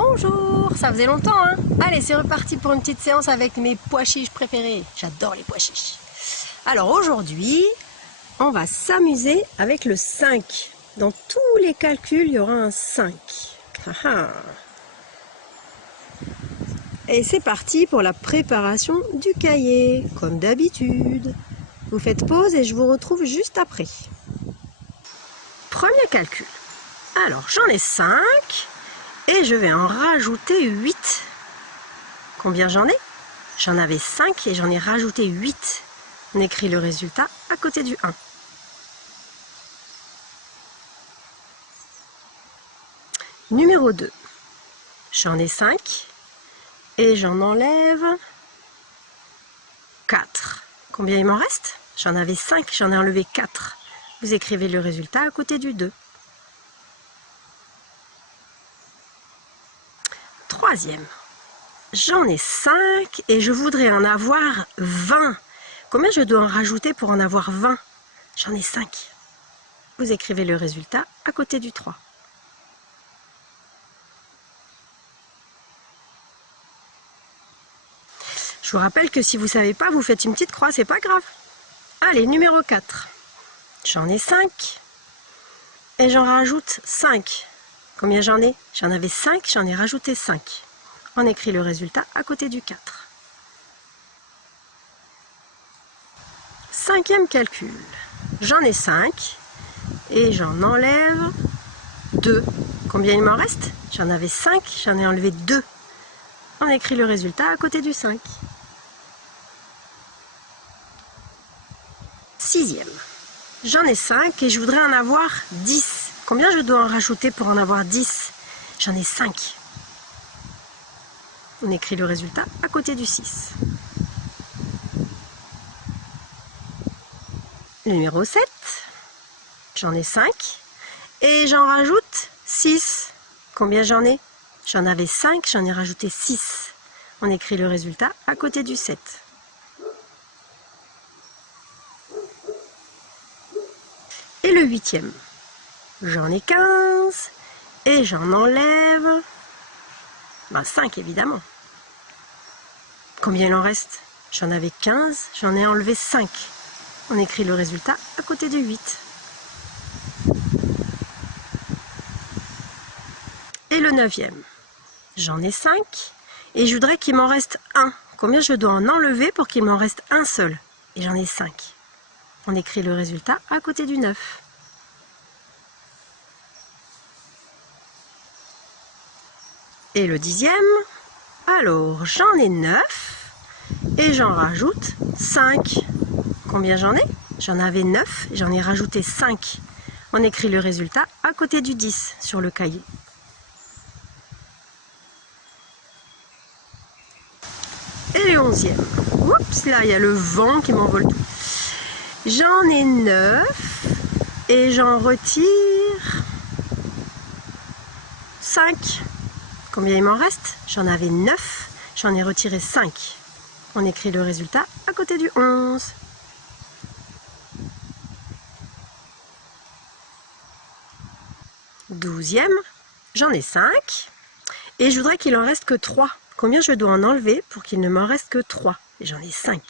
Bonjour, ça faisait longtemps hein. Allez, c'est reparti pour une petite séance avec mes pois chiches préférés. J'adore les pois chiches. Alors aujourd'hui, on va s'amuser avec le 5. Dans tous les calculs, il y aura un 5. Et c'est parti pour la préparation du cahier, comme d'habitude. Vous faites pause et je vous retrouve juste après. Premier calcul. Alors, j'en ai 5 et je vais en rajouter 8. Combien j'en ai? J'en avais 5 et j'en ai rajouté 8. On écrit le résultat à côté du 1. Numéro 2. J'en ai 5 et j'en enlève 4. Combien il m'en reste? J'en avais 5, j'en ai enlevé 4. Vous écrivez le résultat à côté du 2. Troisième. J'en ai 5 et je voudrais en avoir 20. Combien je dois en rajouter pour en avoir 20? J'en ai 5. Vous écrivez le résultat à côté du 3. Je vous rappelle que si vous ne savez pas, vous faites une petite croix, c'est pas grave. Allez, numéro 4. J'en ai 5 et j'en rajoute 5. Combien j'en ai? J'en avais 5, j'en ai rajouté 5. On écrit le résultat à côté du 4. Cinquième calcul. J'en ai 5 et j'en enlève 2. Combien il m'en reste? J'en avais 5, j'en ai enlevé 2. On écrit le résultat à côté du 5. Sixième. J'en ai 5 et je voudrais en avoir 10. Combien je dois en rajouter pour en avoir 10? J'en ai 5. On écrit le résultat à côté du 6. Numéro 7. J'en ai 5 et j'en rajoute 6. Combien j'en ai? J'en avais 5, j'en ai rajouté 6. On écrit le résultat à côté du 7. Et le 8e. J'en ai 15 et j'en enlève 5 évidemment. Combien il en reste? J'en avais 15, j'en ai enlevé 5. On écrit le résultat à côté du 8. Et le 9e. J'en ai 5 et je voudrais qu'il m'en reste 1. Combien je dois en enlever pour qu'il m'en reste un seul? Et j'en ai 5. On écrit le résultat à côté du 9. Et le 10e, alors j'en ai 9 et j'en rajoute 5. Combien j'en ai? J'en avais 9, j'en ai rajouté 5. On écrit le résultat à côté du 10 sur le cahier. Et le 11e, oups, là il y a le vent qui m'envole tout. J'en ai 9 et j'en retire 5. Combien il m'en reste? J'en avais 9, j'en ai retiré 5. On écrit le résultat à côté du 11. Douzième, j'en ai 5 et je voudrais qu'il en reste que 3. Combien je dois en enlever pour qu'il ne m'en reste que 3? Et j'en ai 5.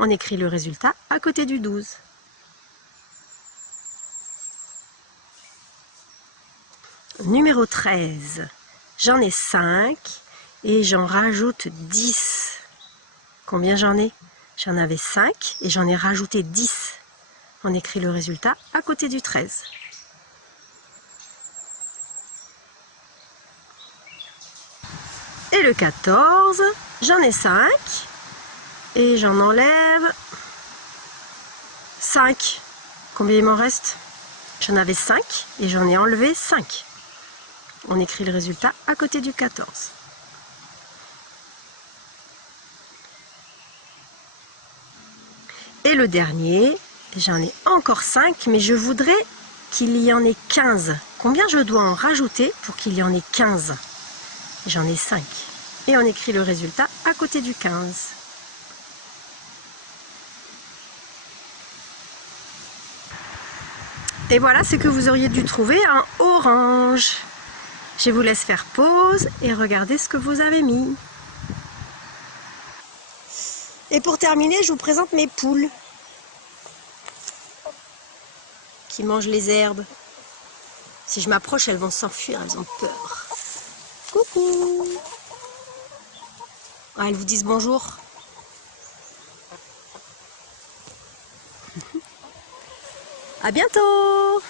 On écrit le résultat à côté du 12. Numéro 13. J'en ai 5 et j'en rajoute 10. Combien j'en ai? J'en avais 5 et j'en ai rajouté 10. On écrit le résultat à côté du 13. Et le 14, j'en ai 5 et j'en enlève 5. Combien il m'en reste? J'en avais 5 et j'en ai enlevé 5. On écrit le résultat à côté du 14. Et le dernier, j'en ai encore 5, mais je voudrais qu'il y en ait 15. Combien je dois en rajouter pour qu'il y en ait 15? J'en ai 5. Et on écrit le résultat à côté du 15. Et voilà ce que vous auriez dû trouver en orange. Je vous laisse faire pause et regarder ce que vous avez mis. Et pour terminer, je vous présente mes poules qui mangent les herbes. Si je m'approche, elles vont s'enfuir, elles ont peur. Coucou! Ah, elles vous disent bonjour. À bientôt!